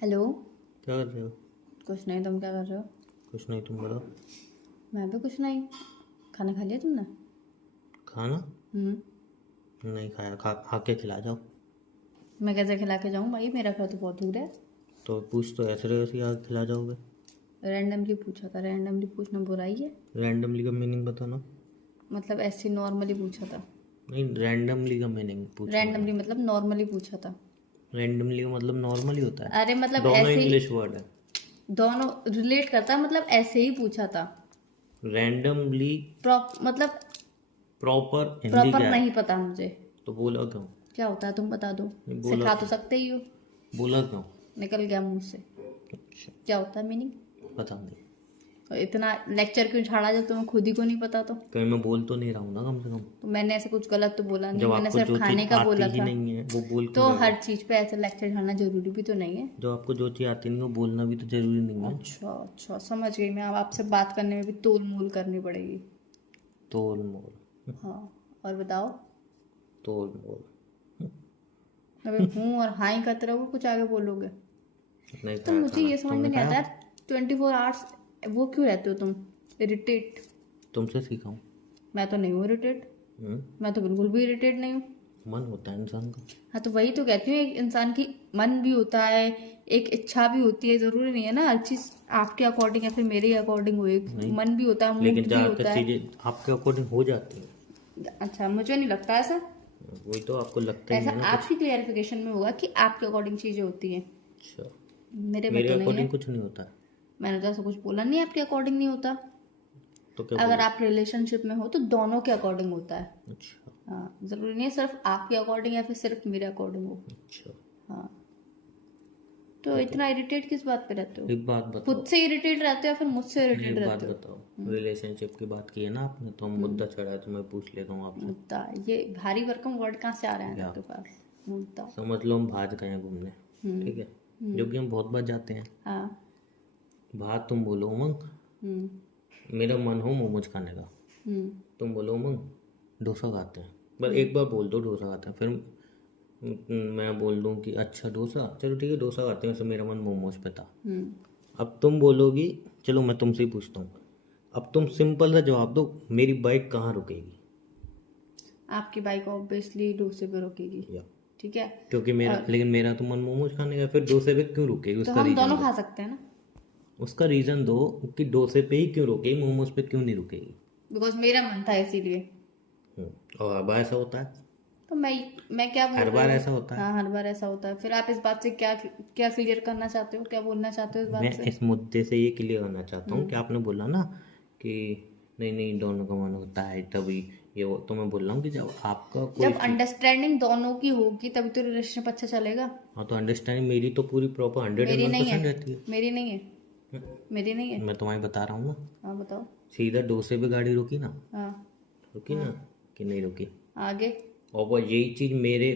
Hello. क्या कर रहे हो? कुछ नहीं, तुम क्या कर रहे हो? कुछ नहीं, तुम बताओ। मैं भी कुछ नहीं। खाना खा लिया तुमने? खाना हम्म। नहीं खाया। खा आके खिला जाओ। मैं कैसे खिला के जाऊँ भाई, मेरा घर तो बहुत दूर है। तो पूछ तो ऐसे रहे वैसे आके खिला जाओगे। रैंडमली पूछा था, रैंडमली पूछना बुराई है? रैंडमली का मीनिंग बताना। मतलब ऐसे नॉर्मली पूछा था। नहीं, रैंडमली का मीनिंग पूछा रैंडमली मतलब। मतलब नॉर्मली पूछा था। रैंडमली का मतलब नॉर्मली होता है। अरे मतलब दोनों ऐसे ही। इंग्लिश वर्ड है। दोनों रिलेट करता है, मतलब ऐसे ही पूछा था। रैंडमली मतलब प्रॉपर हिंदी प्रॉपर क्या है? नहीं पता मुझे। तो बोला क्यों? क्या होता है तुम बता दो। नहीं बोला सिखा तो क्यों? सकते ही हो। बोला क्यों? निकल गया मुंह से। अच्छा, क्या होता है मीनिंग? पता नहीं। इतना लेक्चर क्यों झाड़ा जब तुम्हें खुद ही को नहीं पता? तो कहीं मैं बोल तो नहीं रहा हूँ ना, कम से कम। तो मैंने ऐसे कुछ गलत तो बोला नहीं, जब मैंने आपको सिर्फ जो चीज़ खाने का आती बोला ही था। नहीं है वो बोल तो क्यों रहे हर हो? चीज पे ऐसे लेक्चर झाड़ना जरूरी भी तो नहीं है। जब आपको जो चीज़ आती नहीं है वो बोलना भी तो जरूरी नहीं है। अच्छा अच्छा, समझ गई मैं। अब आपसे बात करने में भी तोल मोल करनी पड़ेगी। तोल मोल। हाँ। और बताओ। तोल मोल। अबे हूँ और हाँ ही करते रहोगे, कुछ आगे बोलोगे? नहीं तो खाया मुझे खाना, ये समझ में तुमने नहीं खाया? आता यार। 24 आवर्स वो क्यों रहते हो तुम इरिटेट? तुमसे सीखा हूँ। मैं तो नहीं हूँ इरिटेट। हम्म, मैं तो बिल्कुल भी इरिटेट नहीं हूँ। मन होता है इंसान का। हाँ तो वही तो कहती हूँ, एक इंसान की मन भी होता है, एक इच्छा भी होती है। जरूरी नहीं है ना हर चीज आपके अकॉर्डिंग या फिर मेरे अकॉर्डिंग हो। एक नहीं, मन भी होता है, लेकिन मूड भी ज़्यादातर होता है। चीज़ें आपके अकॉर्डिंग हो जाती हैं। अच्छा, मुझे नहीं लगता ऐसा। वही तो, आपको लगता ही ऐसा नहीं है ना कुछ। आपकी क्लियरिफिकेशन में होगा कि आपके अकॉर्डिंग चीजें होती हैं। अच्छा, मेरे में मेरे तो नहीं है। अकॉर्डिंग कुछ नहीं होता है। मैंने तो ऐसा कुछ बोला नहीं आपके अकॉर्डिंग नहीं होता। तो क्या अगर बोलो? आप रिलेशनशिप में हो तो दोनों के अकॉर्डिंग होता है। अच्छा। हाँ, जरूरी नहीं है सिर्फ आपके अकॉर्डिंग या फिर सिर्फ मेरे अकॉर्डिंग हो। अच्छा, हाँ। तो बताओ। इतना इरिटेट किस बात पे रहते हो? एक बात खुद बताओ। से इरिटेट रहते हो या फिर मुझसे नहीं, इरिटेट एक बात रहते हो? बताओ। रिलेशनशिप की बात की है ना आपने, तो हम मुद्दा चढ़ा है, तो मैं पूछ लेता हूँ आपसे। मुद्दा? ये भारी भरकम वर्ड कहाँ से आ रहे हैं या आपके पास? मुद्दा। समझ लो हम बाहर गए हैं घूमने। हम्म। ठीक है, जो कि हम बहुत बार जाते हैं। हाँ। बाहर तुम बोलो उमंग, हम्म। मेरा मन हो मोमोज खाने का। हम्म। तुम बोलो उमंग, डोसा खाते हैं। बस हम्म। एक बार बोल दो डोसा खाते हैं, फिर मैं बोल दूँ कि अच्छा डोसा, चलो ठीक है डोसा खाते हैं, वैसे मेरा मन मोमोज पे था। हम्म। अब तुम बोलोगी, चलो मैं तुमसे ही पूछता हूँ। अब तुम सिंपल सा जवाब दो, मेरी बाइक कहाँ रुकेगी? आपकी बाइक ऑब्वियसली डोसे पे रुकेगी। या ठीक है। क्योंकि मेरा, और लेकिन मेरा तो मन मोमोज खाने का, फिर डोसे पे क्यों रुकेगी? तो उसका हम रीज़न दोनों दो। खा सकते हैं ना? उसका रीज़न दो कि डोसे पे ही क्यों रुकेगी, मोमोज पे क्यों नहीं रुकेगी? बिकॉज मेरा मन था इसीलिए। और अब ऐसा होता है? तो मैं क्या बोल हर रही बार हूँ? ऐसा होता है? हाँ, हर बार ऐसा होता है। फिर आप इस बात से क्या क्या क्लियर करना चाहते हो, क्या बोलना चाहते हो इस मैं बात से? इस मुद्दे से ये क्लियर करना चाहता हूँ हम्म। कि आपने बोला ना कि नहीं नहीं दोनों का मन होता है तभी ये तो मैं बोल रहा हूँ कि जब आपका कोई जब चीज। अंडरस्टैंडिंग दोनों की होगी तभी तो रिलेशनशिप अच्छा चलेगा। हाँ, तो अंडरस्टैंडिंग मेरी तो पूरी प्रॉपर हंड्रेड एंड मेरी वन नहीं है। परसेंट रहती है। मेरी नहीं है। हम्म, मेरी नहीं है। मैं तुम्हें बता रहा हूँ ना। हाँ बताओ। सीधा डोसे पे गाड़ी रुकी ना? हाँ। रुकी ना? कि नहीं रुकी? आगे। और वो यही चीज मेरे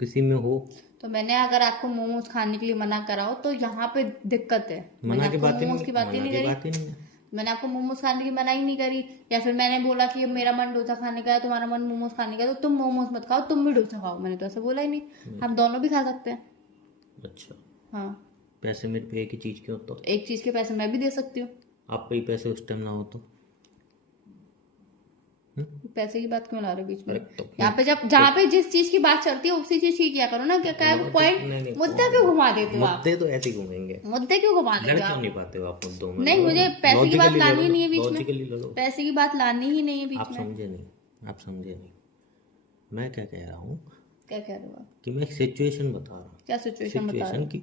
किसी में हो। तो मैंने अगर आपको मोमोज खाने के लिए मना करा हो तो यहाँ पे दिक्कत है। मैंने मना की आपको बात ही मोमोज नहीं, की बात ही मना नहीं की करी। बात ही नहीं है। मैंने आपको मोमोज खाने की मना ही नहीं करी। या फिर मैंने बोला कि मेरा मन डोसा खाने का है, तुम्हारा मन मोमोज खाने का है, तो तुम मोमोज मत खाओ, तुम भी डोसा खाओ। मैंने तो ऐसा बोला ही नहीं। हम दोनों भी खा सकते हैं। अच्छा, हाँ। पैसे मेरे पे एक ही चीज क्यों तो? एक चीज के पैसे मैं भी दे सकती हूँ। आप पे ही पैसे उस टाइम ना हो तो? पैसे की बात क्यों ला रहे हो बीच में? अरे तो यहाँ पे जब जहाँ पे जिस चीज की बात चलती है उसी चीज की किया करो ना। क्या क्या लॉजिक पॉइंट नहीं नहीं, मुद्दा क्यों घुमा देते हो आप? मुद्दे तो ऐसे ही घूमेंगे। मुद्दे क्यों घुमा लड़ देते हो क्यों आप? नहीं पाते हो आप मुद्दों में? नहीं, लड़ो मुझे ना, पैसे की बात लॉजिकली लानी लड़ो ही ना, नहीं है बीच में। लॉजिकली लड़ो। पैसे की बात लानी ही नहीं है आप बीच में। समझे नहीं, आप समझे नहीं। मैं क्या कह रहा हूँ क्या कह रहे हो आप? कि मैं एक सिचुएशन बता रहा हूँ। क्या सिचुएशन बता रहे सिचुएशन हो? कि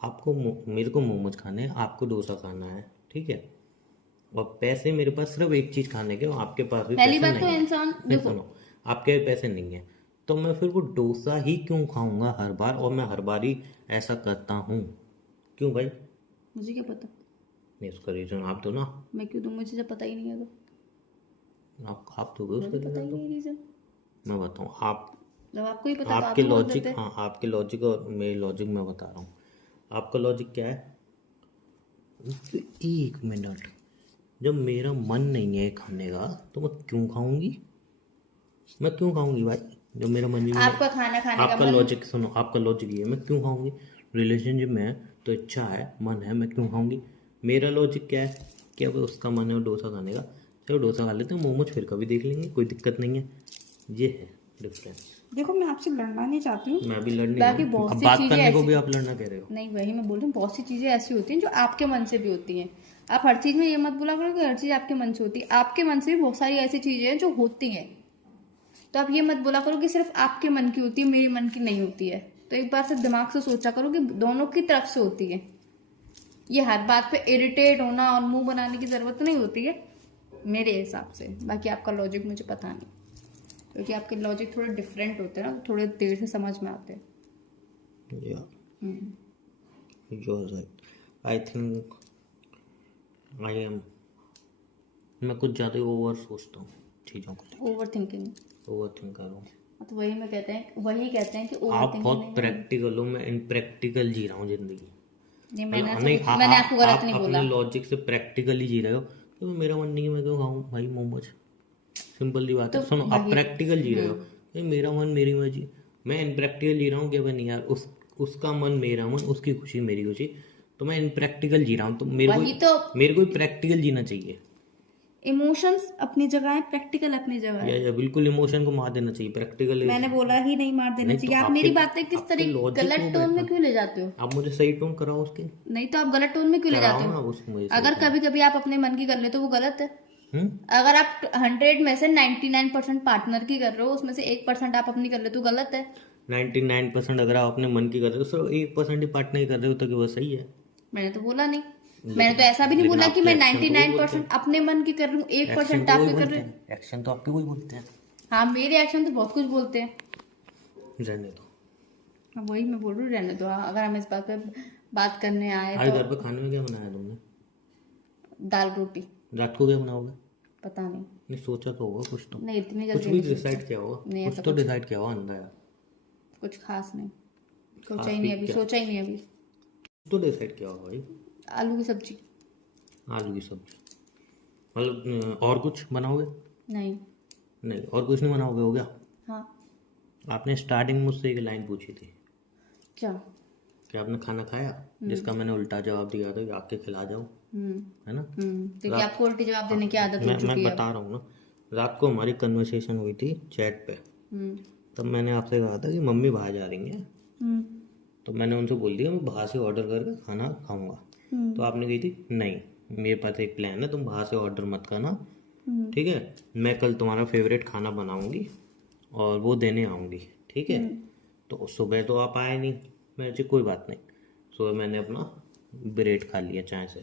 आपको मेरे को मोमोज खाने हैं, आपको डोसा खाना है, ठीक है? और पैसे मेरे पास सिर्फ एक चीज खाने के, और आपके पास भी पहली पैसे बात तो नहीं है। इंसान नहीं देखो। सुनो, आपके भी पैसे नहीं है, तो मैं फिर वो डोसा ही क्यों खाऊंगा हर बार? और मैं हर बार ही ऐसा करता हूँ, क्यों भाई? मुझे क्या पता? नहीं, उसका रीजन आप दो ना। मैं क्यों दूं? मुझे जब पता ही नहीं है तो। आप दोगे उसका मुझे पता रीजन ही तो। नहीं रीजन। मैं बताऊँ आप? जब आपको ही पता तो आप आपके ही बोल लॉजिक, देते। हाँ आपके लॉजिक और मेरे लॉजिक मैं बता रहा हूँ। आपका लॉजिक क्या है? तो एक मिनट, जब मेरा मन नहीं है खाने का तो मैं क्यों खाऊंगी? मैं क्यों खाऊंगी भाई? जब मेरा मन ही नहीं आपका है। खाना खाने का आपका मन। लॉजिक सुनो, आपका लॉजिक ये है, मैं क्यों खाऊंगी? रिलेशनशिप में है तो इच्छा है, मन है, मैं क्यों खाऊंगी? मेरा लॉजिक क्या है कि अब उसका मन है डोसा खाने का, चलो डोसा खा लेते हैं, मोमोज फिर कभी देख लेंगे, कोई दिक्कत नहीं है। ये है डिफरेंस। देखो मैं आपसे लड़ना नहीं चाहती हूँ, मैं भी लड़ने बाकी बहुत अब सी बात चीजें करने को ऐसी- भी आप लड़ना कह रहे हो। नहीं, वही मैं बोल रही हूँ, बहुत सी चीजें ऐसी होती हैं जो आपके मन से भी होती हैं। आप हर चीज में ये मत बोला करो कि हर चीज आपके मन से होती है। आपके मन से भी बहुत सारी ऐसी चीजें हैं जो होती हैं, तो आप ये मत बोला करो कि सिर्फ आपके मन की होती है, मेरे मन की नहीं होती है। तो एक बार से दिमाग से सोचा करो कि दोनों की तरफ से होती है। ये हर बात पे इरिटेट होना और मुंह बनाने की जरूरत नहीं होती है मेरे हिसाब से। बाकी आपका लॉजिक मुझे पता नहीं, क्योंकि आपके लॉजिक थोड़े डिफरेंट होते हैं ना, तो थोड़े देर से समझ में आते हैं। आई थिंक आई एम, मैं कुछ ज़्यादा ओवर सोचता हूँ चीज़ों को, ओवर थिंकिंग, ओवर थिंक कर रहा हूँ। तो वही कहते हैं कि ओवर आप थिंकिंग बहुत प्रैक्टिकल हो, मैं इनप्रैक्टिकल जी रहा हूँ जिंदगी। नहीं, मैंने नहीं, मैंने आपको गलत नहीं बोला। अपने लॉजिक से प्रैक्टिकली जी रहे हो कि मेरा मन नहीं है, मैं क्यों खाऊं भाई मोमोज, सिंपल सी बात है। तो सुनो, आप वही- प्रैक्टिकल जी रहे हो कि मेरा मन मेरी मर्जी, मैं इनप्रैक्टिकल जी रहा हूँ कि भाई नहीं यार, उसका मन मेरा मन, उसकी खुशी मेरी खुशी, तो मैं इनप्रैक्टिकल जी रहा हूँ। तो वही तो मेरे को प्रैक्टिकल जीना चाहिए। इमोशंस अपनी जगह है, प्रैक्टिकल अपनी जगह है। या बिल्कुल इमोशन को मार देना चाहिए, प्रैक्टिकल। मैंने बोला ही नहीं मार देना नहीं, चाहिए। तो आप आपके- मेरी बातें किस आपके तरह logic गलत में टोन में बैठना। क्यों ले जाते हो? आप मुझे सही टोन कराओ उसके, नहीं तो आप गलत टोन में क्यों ले जाते कराओ ना हो? उसको मुझे सही अगर tone। कभी कभी आप अपने मन की कर लेते हो वो गलत है। हम्म? अगर आप 100 में से 99% पार्टनर की कर रहे हो, उसमें से 1% आप अपनी कर लेते हो, गलत है। 99% अगर आप अपने मन की कर रहे हो, सिर्फ 1% ही पार्टनर ही कर रहे हो तो कि वो सही है। मैंने तो बोला नहीं, मैंने तो ऐसा भी नहीं लेकिन बोला कि आपके मैं action तो वही 99% अपने मन की कर रही हूँ, 1% आपकी कर रहे हो। एक्शन तो आपके वही बोलते हैं। हाँ, मेरे एक्शन तो बहुत कुछ बोलते हैं। रहने दो। हाँ, वही मैं बोल रही हूँ, रहने दो। हाँ, अगर हम इस बात पे बात करने आए आज तो घर पे खाने में क्या बनाया तुमने? दाल रोटी। रात को क्या बनाओगे? पता नहीं, नहीं, सोचा तो होगा कुछ तो, नहीं इतनी कुछ जल्दी भी नहीं सोचा। डिसाइड किया होगा, नहीं, कुछ ऐसा तो कुछ- डिसाइड किया होगा अंदर। कुछ खास नहीं, सोचा खास ही भी नहीं अभी, क्या? सोचा ही नहीं अभी। तो डिसाइड किया होगा भाई। आलू की सब्जी। आलू की सब्जी, मतलब और कुछ बनाओगे? नहीं। नहीं, और कुछ नहीं बनाओगे, हो गया। हाँ। आपने स्टार्टिंग में मुझसे एक लाइन पूछी थी क्या? कि आपने खाना खाया, जिसका मैंने उल्टा जवाब दिया था कि आके खिला जाऊँ, है ना? क्योंकि आपको उल्टी जवाब देने की आदत हो मैं चुकी है। बता रहा हूँ ना, रात को हमारी कन्वर्सेशन हुई थी चैट पे, हम्म, तब मैंने आपसे कहा था कि मम्मी बाहर जा रही हैं, हम्म, तो मैंने उनसे बोल दिया मैं बाहर से ऑर्डर करके खाना खाऊंगा। तो आपने कही थी नहीं, मेरे पास एक प्लान है, तुम बाहर से ऑर्डर मत करना, ठीक है? मैं कल तुम्हारा फेवरेट खाना बनाऊंगी और वो देने आऊंगी, ठीक है? तो सुबह तो आप आए नहीं, मैं कोई बात नहीं, सुबह मैंने अपना ब्रेड खा लिया चाय से,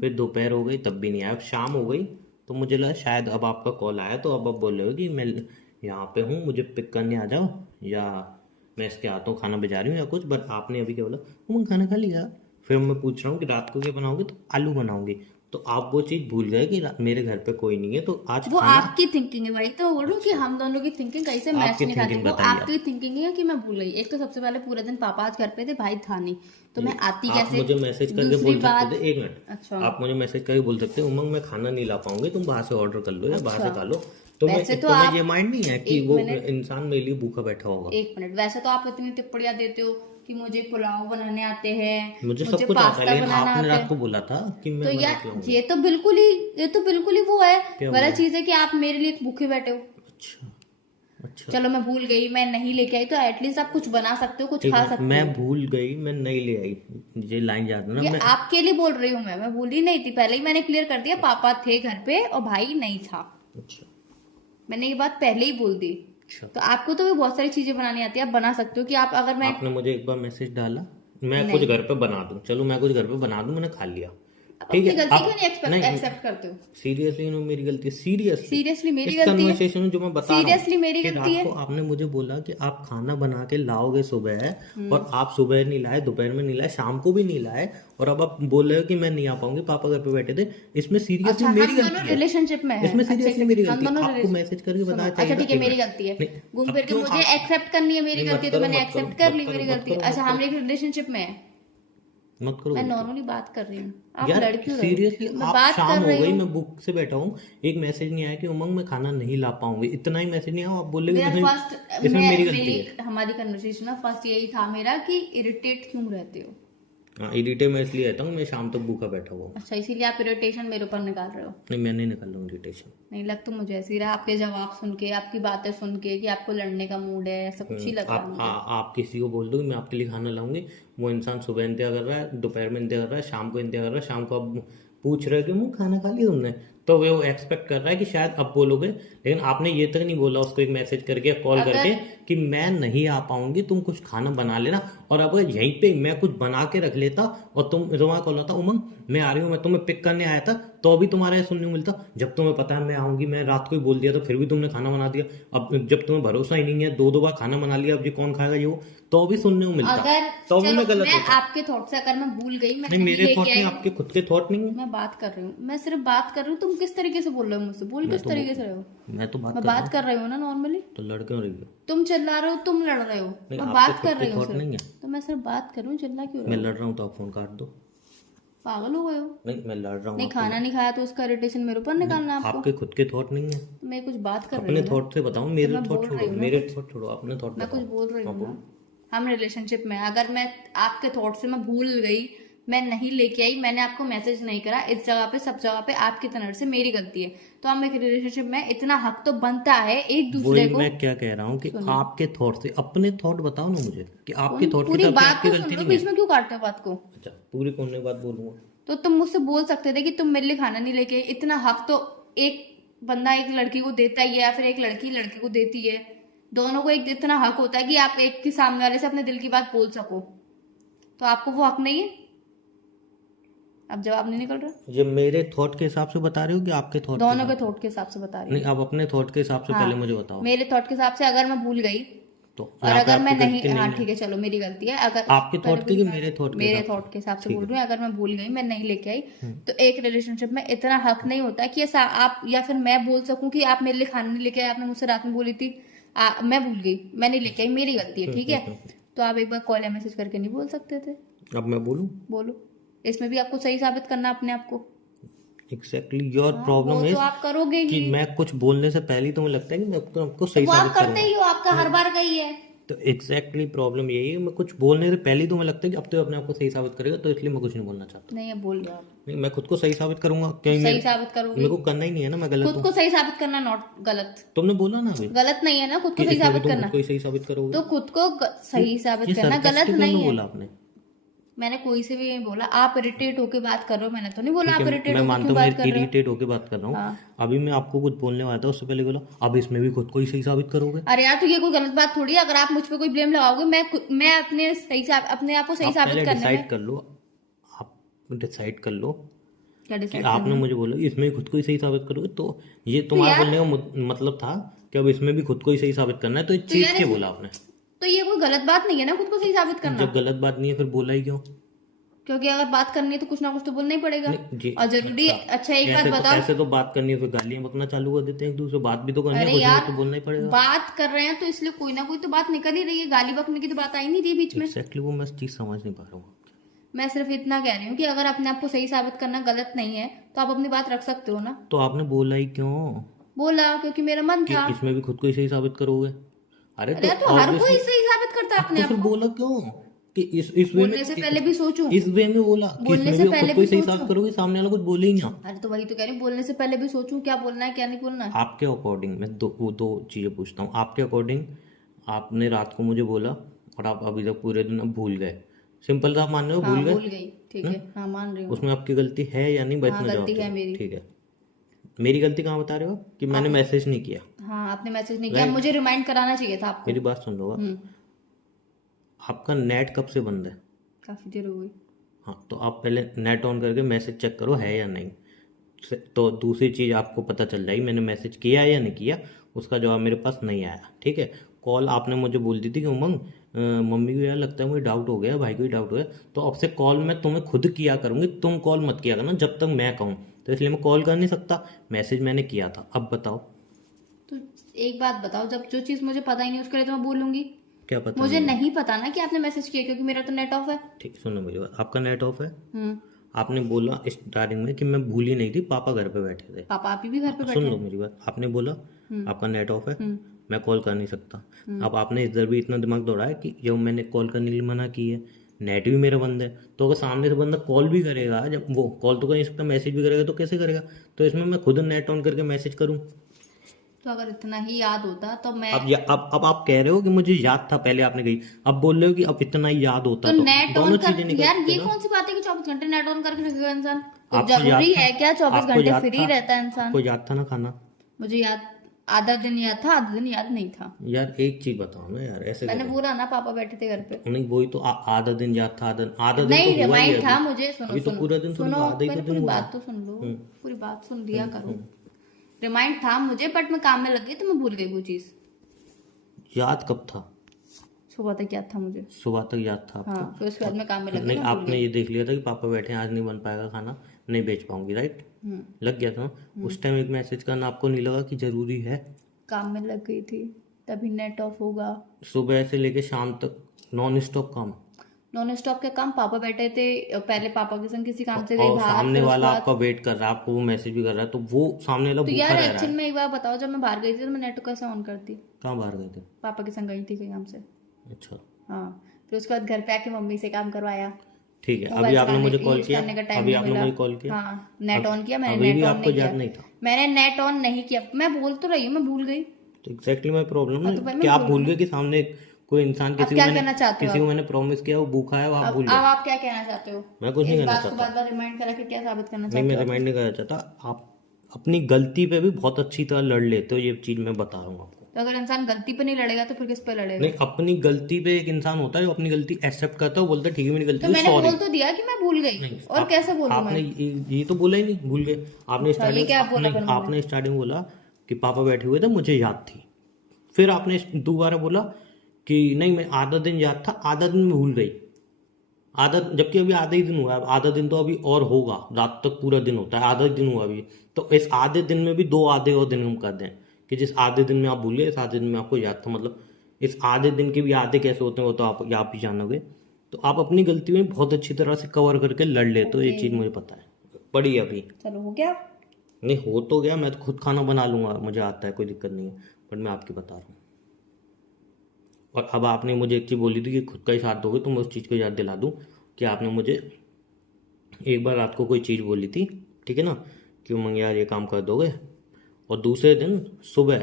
फिर दोपहर हो गई तब भी नहीं आया, शाम हो गई तो मुझे लगा शायद अब आपका कॉल आया तो अब आप बोल रहे हो कि मैं यहाँ पे हूँ, मुझे पिक करने आ जाओ, या मैं इसके आता हूँ खाना भिजा रही हूँ या कुछ। बट आपने अभी क्या बोला, मैं खाना खा लिया। फिर मैं पूछ रहा हूँ कि रात को क्या बनाओगे, तो आलू बनाऊंगी। तो आप वो चीज़ भूल गए कि मेरे घर पे कोई नहीं है, तो आज वो खाना आपकी थिंकिंग है भाई, तो बोल रही हूँ कि हम दोनों की थिंकिंग कैसे मैच आपकी नहीं खाती। thinking वो बताइए आप। आपकी थिंकिंग है कि मैं भूल गई। एक तो सबसे पहले पूरे दिन पापा आज घर पे थे, भाई था नहीं, तो मैं आती आप कैसे? मुझे मैसेज करके दूसरी बोल बात- सकते थे, एक मिनट, अच्छा। आप मुझे मैसेज करके बोल सकते हो उमंग मैं खाना नहीं ला पाऊंगी, तुम बाहर से ऑर्डर कर लो या बाहर से खा लो। तो मैं वैसे तो तुम्हें आप- ये माइंड नहीं है कि एक वो मिनट। इंसान मेरे लिए भूखा बैठा होगा। 1 मिनट, वैसे तो आप इतनी टिप्पणियां देते हो कि मुझे पुलाव बनाने आते हैं, मुझे सब कुछ आता पास्ता है, लेकिन बनाना आपने आता रात है। को बोला था कि मैं तो बना यार के लाऊंगा। ये तो बिल्कुल ही वो है, क्या गलत हुआ? चीज है कि आप मेरे लिए भूखे बैठे हो। अच्छा अच्छा, चलो मैं भूल गई, मैं नहीं लेके आई, तो एटलीस्ट आप कुछ बना सकते हो, कुछ ठीक खा है, सकते मैं हो। भूल गई, मैं नहीं ले आई, ये लाइन याद है ना। ये मैं आपके लिए बोल रही हूँ, मैं भूली नहीं थी, पहले ही मैंने क्लियर कर दिया, पापा थे घर पे और भाई नहीं था, अच्छा मैंने ये बात पहले ही बोल दी। अच्छा, तो आपको तो भी बहुत सारी चीजें बनानी आती है, आप बना सकते हो कि आप अगर मैं आपने मुझे एक बार मैसेज डाला मैं नहीं। कुछ घर पे बना दूं, चलो मैं कुछ घर पे बना दूं, मैंने खा लिया, आप ठीक अपनी है? गलती आप- क्यों नहीं नहीं, एक्सेप्ट करते हो? सीरियसली मेरी गलती है, सीरियसली सीरियसली मेरी इस गलती है, कन्वर्सेशन जो मैं बता रहा हूँ सीरियसली मेरी कि गलती रात है। को आपने मुझे बोला कि आप खाना बना के लाओगे सुबह, और आप सुबह नहीं लाए, दोपहर में नहीं लाए, शाम को भी नहीं लाए, और अब आप बोल रहे हो कि मैं नहीं आ पाऊंगी, पापा घर पे बैठे थे। इसमें सीरियसली अच्छा, मेरी हम गलती दोनों है, रिलेशनशिप में है, इसमें सीरियसली मेरी हम गलती है। दोनों आपको मैसेज करके बताया अच्छा ठीक है, मेरी गलती है, घूम फिर के मुझे एक्सेप्ट करनी है मेरी नहीं, गलती है, मत तो मैंने करो, एक्सेप्ट मत कर करो, ली मत मेरी करो, गलती है। मत अच्छा, करो। हम एक रिलेशनशिप में है, मत करो मैं गलती। नॉर्मली बात कर रही हूँ, आप यार लड़की हो, सीरियसली, मैं आप बात शाम कर हो रही गई, हूँ। मैं बुक से बैठा हूँ, एक मैसेज नहीं आया कि उमंग मैं खाना नहीं ला पाऊंगी, इतना ही मैसेज नहीं आया, आप बोले मेरा इसमें फर्स्ट इसमें मैं मेरी गलती मेरी है। हमारी कन्वर्सेशन में फर्स्ट यही था मेरा कि इरिटेट क्यों रहते हो। हाँ, इरिटेट मैं इसलिए रहता हूँ, मैं शाम तक भूखा बैठा हुआ हूँ। अच्छा, इसीलिए आप इरिटेशन मेरे ऊपर निकाल रहे हो। नहीं, मैं नहीं निकाल रहा हूँ इरिटेशन। नहीं, लग तो मुझे ऐसे ही रहा आपके जवाब सुन के, आपकी बातें सुन के कि आपको लड़ने का मूड है, ऐसा कुछ ही लग रहा है मुझे। आप किसी को बोल दो कि मैं आपके लिए खाना लाऊंगी, वो इंसान सुबह इंतजार कर रहा है, दोपहर में इंतजार कर रहा है, शाम को इंतजार कर रहा है, शाम को आप पूछ रहे हो कि मुँह खाना खा लिया तुमने, तो वो एक्सपेक्ट कर रहा है कि शायद अब बोलोगे, लेकिन आपने ये तक नहीं बोला उसको एक मैसेज करके या कॉल अगर- करके कि मैं नहीं आ पाऊंगी, तुम कुछ खाना बना लेना। और अब यहीं पे मैं कुछ बना के रख लेता और तुम्हारा कॉल आता, उमंग मैं आ रही हूँ, मैं तुम्हें पिक करने आया था, तो अभी तुम्हारा ये सुनने को मिलता, जब तुम्हें पता है मैं आऊंगी, मैं रात को ही बोल दिया तो फिर भी तुमने खाना बना दिया, अब जब तुम्हें भरोसा ही नहीं है, दो बार खाना बना लिया, अब ये कौन खाएगा ये वो, तो भी सुनने को मिलता, अगर तो भी चलो मैं गलत मैं होता। आपके थॉट से अगर मैं भूल गई, मैं नहीं, नहीं मेरे थॉट लेके नहीं, आई, आपके खुद के थॉट नहीं है। मैं बात कर रही हूँ, मैं सिर्फ बात कर रही हूँ। तुम किस तरीके से बोल रहे हो मुझसे, बोल किस तरीके से रहे हो? मैं तो बात मैं कर रहा बात कर रही हूँ ना नॉर्मली, हूँ, तो लड़ क्यों रही हो? तुम चिल्ला रहे हो, तुम लड़ रहे हो, नहीं, मैं आपके बात खुद कर के रही हूँ थॉट नहीं है। सिर्फ, तो मैं सिर्फ बात कर रही हूँ, चिल्ला क्यों मैं रहे हो? लड़ रहा हूँ तो आप फोन काट दो। पागल हो गए हो? नहीं, मैं लड़ रहा हूँ नहीं, खाना नहीं खाया तो उसका इरिटेशन मेरे ऊपर निकालना है आपको? आपके खुद के थॉट नहीं है। मैं कुछ बात कर रही अपने हूँ ना, थॉट से बताओ, मेरे मैं थॉट बोल छोड़ो, रही हूँ ना मेरे कुछ। थॉट छोड़ो, अपने थॉट मैं कुछ बताओ। बोल रही हाँ, हूँ बोलो। ना, हम रिलेशनशिप में, अगर मैं आपके थॉट से मैं भूल गई, मैं नहीं लेके आई, मैंने आपको मैसेज नहीं करा, इस जगह पे सब जगह पे आपकी तरफ से मेरी गलती है, तो हम एक रिलेशनशिप में इतना हक तो बनता है एक दूसरे वही को। मैं क्या कह रहा हूँ कि सुनो। आपके थॉट से अपने थॉट बताओ ना मुझे, कि आपके थॉट की पूरी तरफ से बात आपकी तो सुन गलती लो, नहीं बीच है। में क्यों काटते हो बात को? अच्छा, पूरी कौन सी बात बोलूंगा? तो तुम मुझसे बोल सकते थे कि तुम मेरे लिए खाना नहीं लेके आई, इतना हक तो एक बंदा एक लड़की को देता ही है, या फिर एक लड़की लड़के को देती है, दोनों को एक इतना हक होता है कि आप एक के सामने वाले से अपने दिल की बात बोल सको, तो आपको वो हक नहीं है? अब जवाब नहीं निकल रहा। ये मेरे थॉट के हिसाब से बता रहे हो कि आपके थॉट दोनों के थॉट के हिसाब से बता रही नहीं, आप अपने थॉट के हिसाब से हूँ। पहले हाँ, मुझे बताओ। मेरे थॉट के हिसाब से अगर मैं भूल गई तो और यहाँ पे अगर मैं आपकी नहीं, गलती हाँ है। ठीक है, चलो मेरी गलती है, अगर आपके पहले थॉट की पूरी कि बात- मेरे थॉट के मेरे हिसाब थॉट के हिसाब से ठीक बोल है। रही हूँ, अगर मैं भूल गई, मैं नहीं लेके आई, तो एक रिलेशनशिप में इतना हक नहीं होता कि ऐसा आप या फिर मैं बोल सकूं कि आप मेरे लिए खाना नहीं लेके आए, आपने मुझसे रात में बोली थी, मैं भूल गई, मैं नहीं लेके आई, मेरी गलती है, ठीक है, तो आप एक बार कॉल या मैसेज करके नहीं बोल सकते थे? अब मैं बोलूं? बोलो, इसमें भी आपको सही साबित करना अपने आप को। एग्जैक्टली योर हाँ, प्रॉब्लम वो इज तो आप करोगे कि ही, मैं कुछ बोलने से पहले ही तुम्हें लगता है कि मैं आपको तो सही वो आप साबित करते करूंगा। ही हो, आपका हर बार का ही है। तो एग्जैक्टली प्रॉब्लम यही है, मैं कुछ बोलने से पहले ही तुम्हें लगता है कि अब तो अपने आप को सही साबित करेगा, तो इसलिए मैं कुछ नहीं बोलना चाहता। नहीं, अब बोल रहे हो आप, नहीं, मैं खुद को सही साबित करूंगा, कहीं सही मेरे साबित करोगे, मेरे को करना ही नहीं है ना, मैं गलत खुद हूँ। को सही साबित करना नॉट गलत, तुमने बोला ना अभी गलत नहीं है ना खुद को कि सही इसमें भी साबित तुम करना, खुद को ही सही साबित करोगे। तो खुद को सही साबित ये करना गलत sarcastic नहीं क्यों है। बोला आपने? मैंने कोई से भी नहीं बोला, आप इरिटेट होके बात कर रहे हो, मैंने तो नहीं बोला ठीक आप है, इरिटेट मैं होके मानता क्यों हूँ, बात मैं कर रहे हो। इरिटेट होके बात कर रहा हूँ। हाँ। अभी मैं आपको कुछ बोलने वाला था, उससे पहले बोला अब इसमें भी खुद को ही सही साबित करोगे। अरे यार, तो ये कोई गलत बात थोड़ी है, अगर आप मुझ पे कोई ब्लेम लगाओगे, मैं अपने आप को सही आप साबित पहले करने डिसाइड में कर लो, आप डिसाइड कर लो क्या कि डिसाइड आपने करना? मुझे बोला कि इसमें भी खुद को ही सही साबित करोगे, तो ये तुम्हारा यार- बोलने का मतलब था कि अब इसमें भी खुद को ही सही साबित करना है, तो एक चीज यार के बोला आपने। तो ये कोई गलत बात नहीं है ना खुद को सही साबित करना, जब गलत बात नहीं है फिर बोला ही क्यों? क्योंकि अगर बात करनी है तो कुछ ना कुछ तो बोलना ही पड़ेगा। नहीं, जी, और जरूरी अच्छा एक बात बताओ, ऐसे तो बात करनी है फिर गालियां बकना चालू कर देते हैं एक दूसरे, बात भी तो करनी है, अरे कुछ ना यार कुछ तो बोलना ही पड़ेगा। बात कर रहे हैं तो इसलिए कोई ना कोई तो बात निकल ही रही है, गाली बकने की तो बात आई नहीं रही बीच में। एग्जैक्टली वो मैं चीज समझ नहीं पा रहा हूँ। मैं सिर्फ इतना कह रही हूँ कि अगर अपने आप को सही साबित करना गलत नहीं है तो आप अपनी बात रख सकते हो ना। तो आपने बोला ही क्यों बोला क्योंकि मेरा मन कि था। इसमें भी खुद को ही सही साबित करोगे? अरे अरे तो हर कोई obviously- सही साबित करता है अपने तो आप फिर को। बोला क्यों कि इस वे में, बोलने से पहले भी सोचूं, इस वे में बोला कि बोलने इसमें से भी पहले खुद को ही भी सही सोचूं। साबित करोगे, सामने वाला कुछ बोले ही ना। अरे तो वही तो कह रही हूँ, बोलने से पहले भी सोचूं क्या बोलना है क्या नहीं बोलना है। आपके अकॉर्डिंग मैं दो चीजें पूछता हूँ, आपके अकॉर्डिंग आपने रात को मुझे बोला और आप अभी तक पूरे दिन अब भूल गए, सिंपल आप मान रहे हो हाँ भूल भूल गए, गई, ठीक है, हाँ मान रही हूँ। उसमें आपकी गलती है या नहीं? हाँ, गलती है मेरी। ठीक है, मेरी गलती कहाँ बता रहे हो आप? कि मैंने मैसेज नहीं किया। हाँ आपने मैसेज नहीं किया, मुझे रिमाइंड कराना चाहिए था आपको। मेरी बात सुन लो आप। आपका नेट कब से बंद है? काफी देर हो गई। हाँ, तो आप पहले नेट ऑन करके मैसेज चेक करो है या नहीं, तो दूसरी चीज़ आपको पता चल जाएगी मैंने मैसेज किया है या नहीं किया, उसका जवाब मेरे पास नहीं आया। ठीक है, कॉल आपने मुझे बोल दी थी कि उमंग मम्मी को यार लगता है मुझे डाउट हो गया, भाई को ही डाउट हो गया, तो अब से कॉल मैं तुम्हें खुद किया करूँगी, तुम कॉल मत किया करना जब तक मैं कहूँ, तो इसलिए मैं कॉल कर नहीं सकता, मैसेज मैंने किया था। अब बताओ। तो एक बात बताओ, जब जो चीज मुझे पता ही नहीं उसके लिए तो मैं बोलूंगी, क्या पता मुझे नहीं? नहीं पता ना कि आपने मैसेज किया, क्योंकि मेरा तो नेट ऑफ है। ठीक, सुनो मेरी बात, आपका नेट ऑफ है। हम्म। आपने बोला स्टार्टिंग में कि मैं भूली नहीं थी, पापा घर पे बैठे थे। पापा आप ही भी घर पे सुन बैठे लो हैं। मेरी बात, आपने बोला आपका नेट ऑफ है, हम्म। मैं कॉल कर नहीं सकता। अब आपने इधर भी इतना दिमाग दौड़ा है कि जब मैंने कॉल करने के लिए मना की है, नेट भी मेरा बंद है, तो अगर सामने से बंदा कॉल भी करेगा, जब वो कॉल तो कर नहीं सकता, मैसेज भी करेगा, तो कैसे करेगा? तो इसमें मैं खुद नेट ऑन करके मैसेज करूँ? तो अगर इतना ही याद होता तो मैं अब आप कह रहे हो कि मुझे याद था पहले, आपने कही, अब बोल रहे हो कि अब इतना ही याद होता, तो तो नेट दोनों ऑन चीजें कर, निकल यार ये ना। कौन सी बात है कि 24 घंटे नेट ऑन करके रखेगा इंसान? तो आपको याद जरूरी था? है क्या 24 आपको घंटे याद फ्री था? रहता है इंसान? आपको याद था ना खाना? मुझे याद, आधा दिन याद था, आधा दिन याद नहीं था। यार एक चीज बताओ ना यार, ऐसे मैंने कैसे? बोला ना पापा बैठे थे घर पे। नहीं वही तो, आधा दिन याद था, आधा दिन नहीं, तो हुआ ही है रिमाइंड था अभी। मुझे। सुनो अभी तो सुनो पूरा दिन थोड़ी, सुनो, आधा ही पहले तो पूरी दिन हुआ। बात तो सुन लो। हम्म। पूरी बात सुन लिया करो। रिमाइंड था मुझे, बट मैं काम में लग गई तो मैं भूल गई वो चीज। याद कब था? सुबह तक याद था मुझे। सुबह तक याद था आपको? हाँ, फिर उसके बाद मैं काम में लग गई, नहीं, मैं भूल आपने गई। ये देख लिया था कि पापा बैठे हैं, आज नहीं बन पाएगा खाना, नहीं बेच पाऊंगी, राइट? लग गया था उस टाइम एक मैसेज करना, आपको नहीं लगा कि जरूरी है? काम में लग गई थी, तभी नेट ऑफ होगा। सुबह से लेके शाम तक नॉन स्टॉप काम, नॉन स्टॉप के काम, पापा बैठे थे, पहले पापा के संग किसी काम से गई और बाहर, सामने फिर उसके वाला बाद। आपका वेट कर रहा है, आपको वो मैसेज भी कर रहा है, तो वो सामने वाला तो भूखा यार रह रहा एक्चुअल है। में एक बार बताओ, जब मैं बाहर गई थी तो मैं नेट कैसे ऑन करती? कहाँ बाहर गए थे? पापा के संग गई थी कहीं काम से। अच्छा हाँ, फिर उसके बाद घर पे आके मम्मी से काम करवाया। ठीक है, अभी मोबाइल आपने चलाने मुझे के कॉल यूज किया, करने का टाइम अभी नहीं आपने मिला। मुझे कॉल किया, हाँ, नेट ऑन किया मैंने, अभी भी नेट ऑन आपको नहीं याद किया। नहीं था? मैंने नेट ऑन नहीं किया, मैं बोल तो रही हूँ, मैं भूल गई। तो एग्जैक्टली मैं प्रॉब्लम हाँ, तो भाई है मैं कि आप भूल भूल गई। गए कि सामने कोई इंसान, अब किसी को क्या मैंने कहना चाहते हो किसी को आप? मैंने प्रॉमिस किया, वो भूखा है, वो आप भूल अब गए। आप क्या कहना चाहते हो? मैं कुछ नहीं इस कहना बात को चाहता। बार बार रिमाइंड करा के क्या साबित करना नहीं, चाहते मैं हो? रिमाइंड नहीं करना चाहता, आप अपनी गलती पे भी बहुत अच्छी तरह लड़ लेते हो, ये चीज मैं बता रहा हूँ आपको। तो अगर इंसान गलती पे नहीं लड़ेगा तो फिर किस पे लड़ेगा? नहीं, अपनी गलती पे एक इंसान होता है जो अपनी गलती एक्सेप्ट करता है, वो बोलता है ठीक है मेरी गलती तो है, मैंने सॉरी। बोल तो दिया कि मैं भूल गई, नहीं, और कैसे बोलूं आपने मैं? ये तो बोला ही नहीं, भूल गए आपने। अच्छा, ये क्या बोला फिर मैंने? आपने स्टार्टिंग बोला कि पापा बैठे हुए थे, मुझे याद थी। फिर आपने दोबारा बोला कि नहीं मैं आधा दिन याद था, आधा दिन में भूल गई। आधा, जबकि अभी आधा ही दिन हुआ है, आधा दिन तो अभी और होगा, रात तक पूरा दिन होता है, आधा दिन हुआ अभी। तो इस आधे दिन में भी 2 आधे और दिन हम कर दें कि जिस आधे दिन में आप भूल गए, इस आधे दिन में आपको याद था, मतलब इस आधे दिन के भी आधे कैसे होते हैं वो तो आप ही जानोगे। तो आप अपनी गलती में बहुत अच्छी तरह से कवर करके लड़ लेते हो, ये चीज़ मुझे पता है। पड़ी अभी चलो हो गया। नहीं हो तो गया, मैं तो खुद खाना बना लूंगा, मुझे आता है, कोई दिक्कत नहीं है, बट मैं आपकी बता रहा हूँ। और अब आपने मुझे एक चीज़ बोली थी कि खुद का ही साथ दोगे, तो मैं उस चीज़ को याद दिला दूँ कि आपने मुझे एक बार रात को कोई चीज़ बोली थी, ठीक है ना, कि उमंग यार ये काम कर दोगे, और दूसरे दिन सुबह।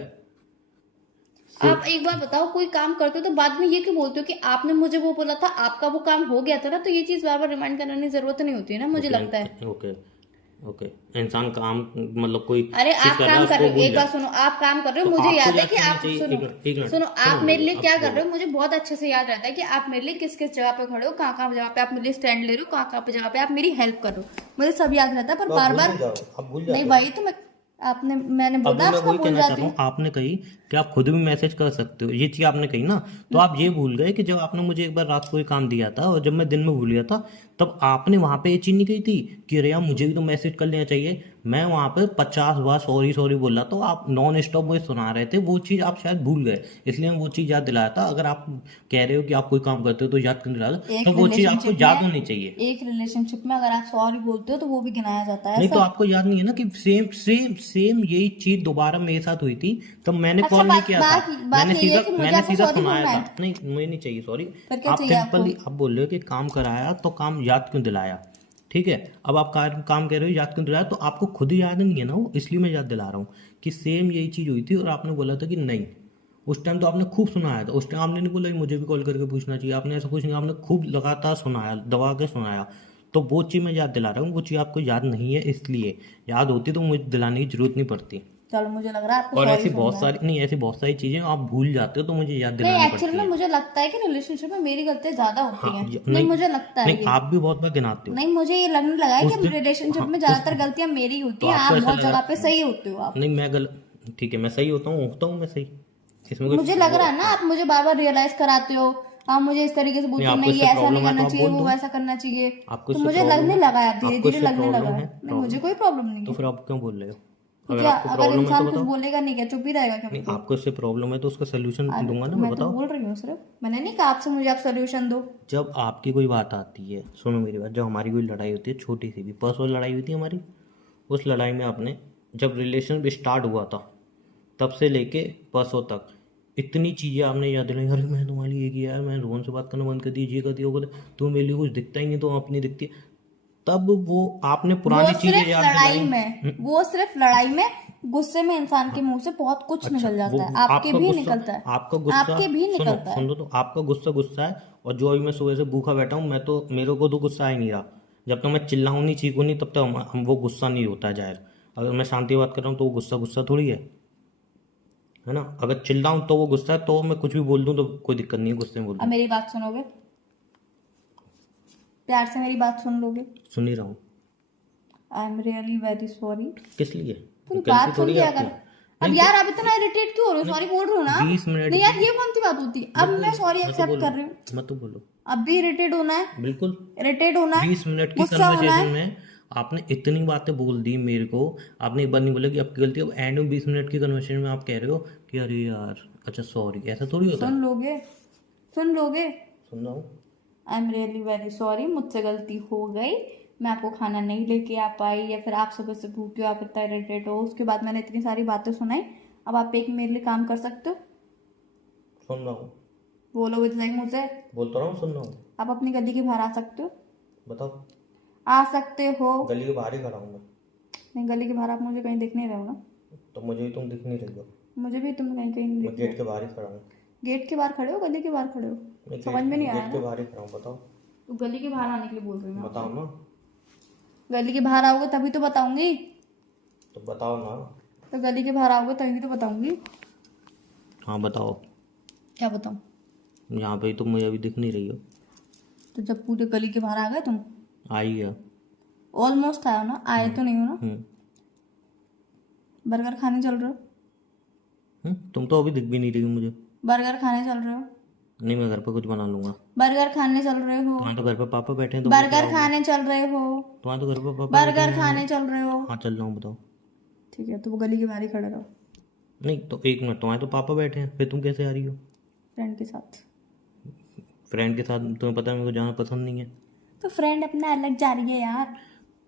आप एक बार बताओ, कोई काम करते हो तो बाद में ये क्यों बोलते हो कि आपने मुझे वो बोला था, आपका वो काम हो गया था ना? तो ये चीज बार बार रिमाइंड करने की जरूरत नहीं होती है ना, मुझे लगता है। ओके ओके, इंसान काम, मतलब कोई अरे चीज़ आप कर रहा काम है, कर उसको रहे हो, भूल एक बात जाए। सुनो, आप काम कर रहे हो, तो मुझे आपको याद है याद कि करना आप चाहिए। सुनो एक मिनट सुनो, आप सुनो मेरे मेरी लिए बात, क्या आप कर रहे हो, बोलो। मुझे बहुत अच्छे से याद रहता है कि आप मेरे लिए किस किस जगह पे खड़े हो, कहाँ कहाँ जगह पे आप मेरे लिए स्टैंड ले रहे हो, कहाँ कहाँ पे जगह पे आप मेरी हेल्प कर रहे हो, मुझे सब याद रहता है। पर बार बार आप भूल जाओ। नहीं भाई, तो मैं आपने मैंने अब बोला मैं आपका वही भूल कहना जाती चाहता हूँ, हूँ। आपने कही कि आप खुद भी मैसेज कर सकते हो, ये चीज आपने कही ना, तो आप ये भूल गए कि जब आपने मुझे एक बार रात को ये काम दिया था और जब मैं दिन में भूल गया था, तब आपने वहां पे ये चीज नहीं कही थी कि अरे यार मुझे भी तो मैसेज कर लेना चाहिए। मैं वहां पे 50 बार सॉरी सॉरी बोल रहा, तो आप नॉन स्टॉप मुझे सुना रहे थे, वो चीज आप शायद भूल गए, इसलिए मैं वो चीज याद दिलाया था। अगर आप कह रहे हो कि आप कोई काम करते हो तो याद कर दिला दो, एक तो वो चीज आपको relationship याद में- होनी चाहिए। एक रिलेशनशिप में अगर आप सॉरी बोलते हो तो वो भी गिनाया जाता है नहीं तो ऐसा? आपको याद नहीं है ना कि सेम सेम सेम यही चीज दोबारा मेरे साथ हुई थी, तब मैंने अच्छा, कॉल नहीं बात- किया बात- था, बात मैंने यही है सीधा कि मुझे मैंने आपको सीधा sorry सुनाया बोलना था। नहीं मुझे नहीं चाहिए सॉरी। फिर क्या आप चाहिए आपको? सिंपली आप बोल रहे हो कि काम कराया तो काम याद क्यों दिलाया, ठीक है। अब आप काम कह रहे हो याद क्यों दिलाया, तो आपको खुद ही याद नहीं है ना वो, इसलिए मैं याद दिला रहा हूँ कि सेम यही चीज हुई थी और आपने बोला था कि नहीं। उस टाइम तो आपने खूब सुनाया था, उस टाइम आपने नहीं बोला कि मुझे भी कॉल करके पूछना चाहिए, आपने ऐसा कुछ नहीं, आपने खूब लगातार सुनाया, दबा के सुनाया। तो वो चीज़ मैं याद दिला रहा हूँ, वो चीज़ आपको याद नहीं है, इसलिए याद होती तो मुझे दिलाने की जरूरत नहीं पड़ती। चलो, मुझे लग रहा है आपको और sorry ऐसी बहुत सुनना है। सारी नहीं, ऐसी बहुत सारी चीजें आप भूल जाते हो, तो मुझे याद नहीं, दिलानी एक्चुअल पड़ती में है। मुझे लगता है कि रिलेशनशिप में मेरी गलतियां ज्यादा होती हाँ, हैं। नहीं, मुझे लगता है नहीं, ये। आप भी बहुत बार गिनाते हो। नहीं, मुझे ये लगने लगा है उस कि दिन- रिलेशनशिप हाँ, में ज्यादातर गलतियां मेरी होती तो हैं, आपको आप ऐसा बहुत लगा- जगह पे सही होते हो आप। नहीं मैं गलत, ठीक है मैं सही होता हूँ मैं सही, इसमें कोई मुझे लग रहा है ना, आप मुझे बार बार रियलाइज कराते हो, आप मुझे इस तरीके से बोलते हो आपको नहीं, ये इससे ऐसा नहीं problem है तो करना आप चाहिए, बोल वो दो। वैसा करना चाहिए। आपको तो इससे मुझे problem लगने है? लगा है, धीरे आपको धीरे इससे लगने problem लगा है? है। नहीं, मुझे कोई प्रॉब्लम नहीं तो है। फिर आप क्यों बोल रहे हो? तो अगर क्या आपको अगर प्रॉब्लम है इंसान तो कुछ बताओ। बोलेगा नहीं क्या, चुप ही रहेगा क्या? नहीं, आपको इससे प्रॉब्लम है तो उसका सोल्यूशन दूंगा ना मैं, मैं तो बताओ। बोल रही हूँ सिर्फ, मैंने नहीं कहा आपसे मुझे आप सोल्यूशन दो। जब आपकी कोई बात आती है, सुनो मेरी बात, जब हमारी कोई लड़ाई होती है, छोटी सी भी परसों लड़ाई हुई थी हमारी, उस लड़ाई में आपने, जब रिलेशन स्टार्ट हुआ था तब से लेके परसों तक इतनी चीज़ें आपने याद दिलाई, अरे मैं तुम्हारे लिए ये किया है, मैं रोहन से बात करना बंद कर दी, ये कर दिया, वो कर दिया, तुम्हें मेरे लिए कुछ दिखता ही नहीं तो अपनी दिखती है। तब वो आपने वो पुरानी चीज़ें सिर्फ याद लड़ाई दिलाई। में, वो सिर्फ लड़ाई में गुस्से में इंसान के मुंह से बहुत कुछ अच्छा, निकल वो जाता है, आपके आपका भी गुस्सा, निकलता है, आपका गुस्सा, आपके भी सुनो निकलता है। सुन लो, तो आपका गुस्सा गुस्सा है, और जो अभी मैं सुबह से भूखा बैठा हूँ, मैं तो, मेरे को तो गुस्सा आ ही नहीं रहा। जब तक मैं चिल्लाऊँ नहीं, चीखूँ नहीं, तब तक हम वो गुस्सा नहीं होता है जाहिर। अगर मैं शांति बात कर रहा हूँ तो वो गुस्सा गुस्सा थोड़ी है ना। अगर चिल्लाऊँ तो वो गुस्सा है, तो मैं कुछ भी बोल दूँ तो कोई दिक्कत नहीं है, गुस्से में बोल अब दूँ। मेरी बात सुनोगे, प्यार से मेरी बात सुन लोगे? सुन ही रहा हूँ। I am really very sorry. किस लिए? पूरी गलती बात सुन थोड़ी के है अगर, आपकी। अब नहीं, यार आप इतना इरिटेट क्यों हो रहे हो? सॉरी बोल रही हूँ ना। 20 मिनट नहीं यार ये कौन सी बात होती है? अब मैं सॉरी एक्सेप्ट कर रही हूँ, मत तो बोलो, अब भी इरिटेट होना है, बिल्कुल। इरिटेट होना है, 20 मिनट की गुस्सा होना कन्वर्सेशन है। में आपने इतनी बातें बोल दी मेरे को, आपने एक बार नहीं बोला कि आपकी गलती है। अब एंड में 20 मिनट की कन्वर्सेशन में आप कह रहे हो कि अरे यार अच्छा सॉरी, ऐसा थोड़ी होता है। सुन लोगे, सुन लोगे? सुन रहा हूँ। I am really very sorry, मुझसे गलती हो गई, मैं आपको खाना नहीं लेके आ पाई, या फिर आप सुबह से भूखे हो, आप इतना इरिटेट हो, उसके बाद मैंने इतनी सारी बातें सुनाई, अब आप एक मेरे लिए काम कर सकते हो? सुन रहा हूँ, बोलोगे तो सही मुझसे। बोलता रहा हूँ, सुन रहा हूँ। आप अपनी गली के बाहर आ सकते हो? बताओ। आ सकते हो? गली के बाहर ही खड़ा हूँ मैं। नहीं, गली के बाहर आप मुझे कहीं दिख नहीं रहे हो ना। तो मुझे भी तुम दिख नहीं रही हो। मुझे भी तुम कहीं कहीं नहीं मैं दिख रहे गेट के बाहर ही खड़ा हूँ। हो। गेट के बाहर खड़े हो, गली के बाहर खड़े हो? मैं समझ में नहीं आया गेट के ना? बाहर ही खड़ा हूँ, बताओ। तो गली के बाहर आने के लिए बोल रही हूँ मैं। बताओ ना। गली के बाहर आओगे तभी तो बताऊंगी। तो बताओ ना। तो गली के बाहर आओगे तभी तो बताऊंगी। हाँ बताओ। क्या बताऊं? यहाँ पे तुम मुझे अभी दिख नहीं रही हो। तो जब पूरे गली के बाहर आ गए तुम, आई है। ऑलमोस्ट आए हो ना, आए तो नहीं हो ना? बर्गर खाने चल रहे हो? तुम तो अभी दिख भी नहीं रही हो मुझे। बर्गर खाने चल रहे हो? नहीं, मैं घर पे कुछ बना लूंगा। बर्गर खाने चल रहे हो? तुम्हारे तो घर पे पापा बैठे हैं, तो बर्गर खाने चल रहे हो? तुम्हारे तो घर पे पापा बर्गर बैठे हैं। खाने चल रहे हो? हाँ चल रहा हूँ, बताओ। ठीक है, तो वो गली के बाहर ही खड़े रहो। नहीं तो एक मिनट, तुम्हारे तो पापा बैठे हैं, फिर तुम कैसे आ रही हो? फ्रेंड के साथ। फ्रेंड के साथ? तुम्हें पता है मेरे को जाना पसंद नहीं है। तो फ्रेंड अपना अलग जा रही है यार।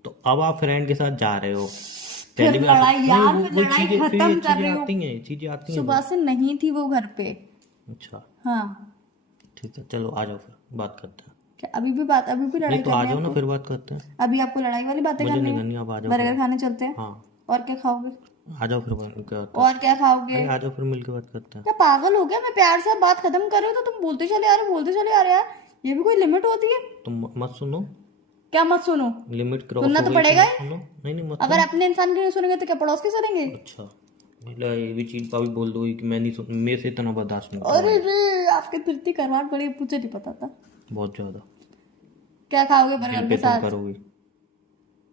तो अब आप फ्रेंड के साथ जा रहे हो, फिर पहले भी आ लड़ाई सकते- यार, नहीं, फिर वो लड़ाई चीजें, फिर खत्म ये कर रही चीजें हूँ। आती हैं, चीजें आती हैं। सुबह से नहीं थी वो घर पे। अच्छा हाँ। ठीक है, चलो आ जाओ, फिर बात करते हैं। क्या अभी भी बात, अभी भी लड़ाई नहीं तो आ करनी है जाओ ना, आपको? फिर बात करते हैं। अभी आपको लड़ाई वाली बातें मुझे करनी नहीं है? करनी, आप आ जाओ। बर्गर खाने चलते हैं। हाँ और क्या खाओगे? आ जाओ, फिर बात करते हैं। और क्या खाओगे? अरे आ जाओ, फिर मिलकर बात करते हैं। क्या पागल हो गया? मैं प्यार से बात खत्म कर रही हूँ तो तुम बोलते चले आ रहे हो, बोलते चले आ रहे हो यार। ये भी कोई लिमिट होती है? तुम मत सुनो, क्या मत सुनो? लिमिट क्रॉस सुनना हो तो गई पड़ेगा ही। सुनो। नहीं नहीं, मत अगर अपने इंसान के नहीं सुनेंगे तो क्या पड़ोस के सुनेंगे? अच्छा, मतलब ये भी चीज अभी बोल दो कि मैं नहीं सुन, मेरे से इतना बर्दाश्त नहीं अरे रे, आपके फिरती करवाट पड़ी, मुझे नहीं पता था। बहुत ज्यादा। क्या खाओगे बिल बर्गर पे के तुम साथ? करोगी,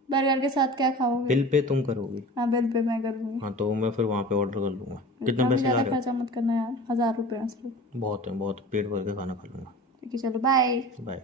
बर्गर के साथ क्या खाओगे? बिल पे तुम करोगी। हाँ, बिल पे मैं कर दूंगी। हाँ तो मैं फिर वहाँ पे ऑर्डर कर लूँगा। कितने इतना भी पैसे ला ज्यादा रहे खर्चा मत करना यार, 1000 रुपये सिर्फ। हो? बहुत है, बहुत, पेट भर के खाना खा लूँगा। ठीक है, चलो बाय। बाय।